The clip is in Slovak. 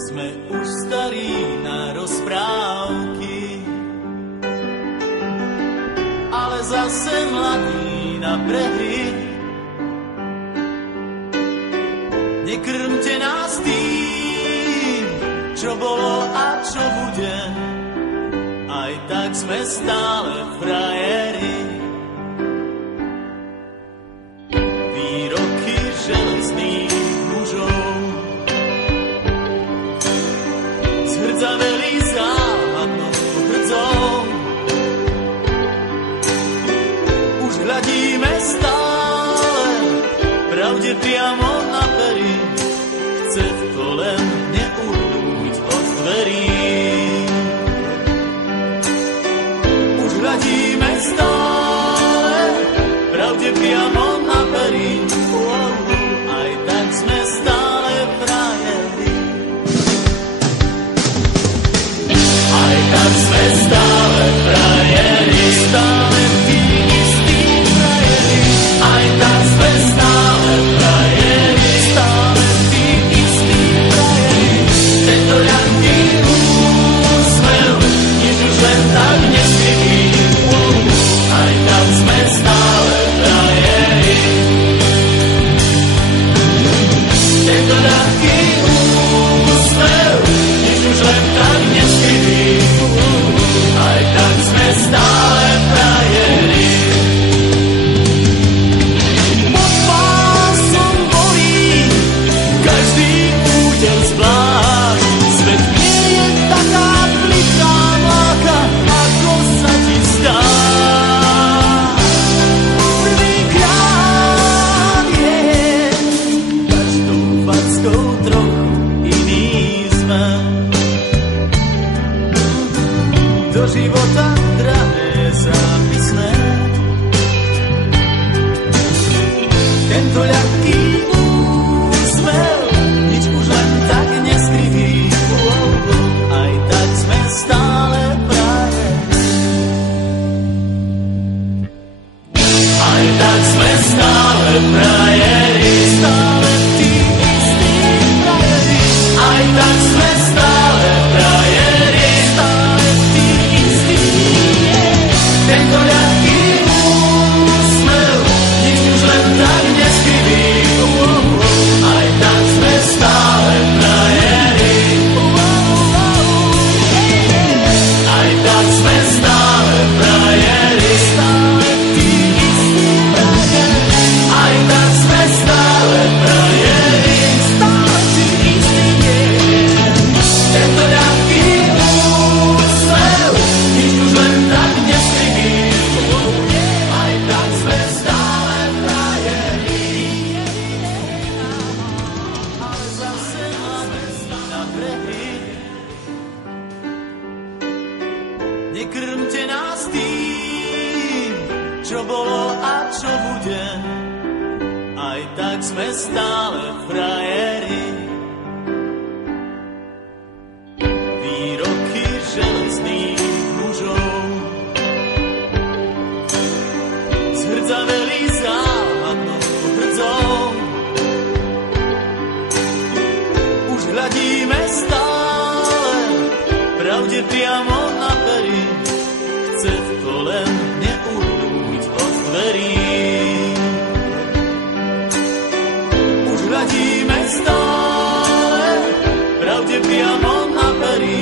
Sme už starí na rozprávky, ale zase mladí na prehry. Nekrmte nás tým, čo bolo a čo bude, aj tak sme stále frajeri. Výroky železných mužov zhrdzaveli záhadnou hrdzou. Už hľadíme stále pravde priamo na pery, chce to len neuhnúť od dverí. Už hľadíme stále pravde priamo na pery, aj tak sme stále frajeri. Aj tak sme stále frajeri, stále tí istí frajeri. Aj tak sme stále frajeri, stále tí istí frajeri. Tento ľahký úsmev, nič už len tak neskrytý. Aj tak sme stále frajeri. Tento ľahký úsmev, nič už len tak neskrytý. Aj tak sme stále frajeri. Pod pásom bolí každý údel zvlášť. Svet nie je taká pliká mláka, ako sa ti zdá. Prvýkrát je každou fackou trochu iný sme. Do života drahé zápisné. Tento ľahký úsmev, nič už len tak neskrytý. Aj tak sme stále frajeri. Aj tak sme stále frajeri, stále tí istí frajeri. Aj tak sme stále frajeri, stále tí istí. Tento ľahký úsmev, nič už len tak neskrytý. Aj tak sme stále frajeri. Aj tak sme stále frajeri, stále tí istí frajeri. Aj tak sme stále frajeri, stále tí istí. Tento ľahký úsmev, nič už len tak neskrytý. Aj tak sme stále frajeri. Ale zase máme na brehy. Nekrmte nás tým, čo bolo a čo bude, aj tak sme stále frajeri. Výroky železných mužov zhrdzaveli záhadnou hrdzou. Už hľadíme stále pravde priamo na pery, chce to len neuhnúť od dverí. Už hľadíme stále pravde priamo na pery,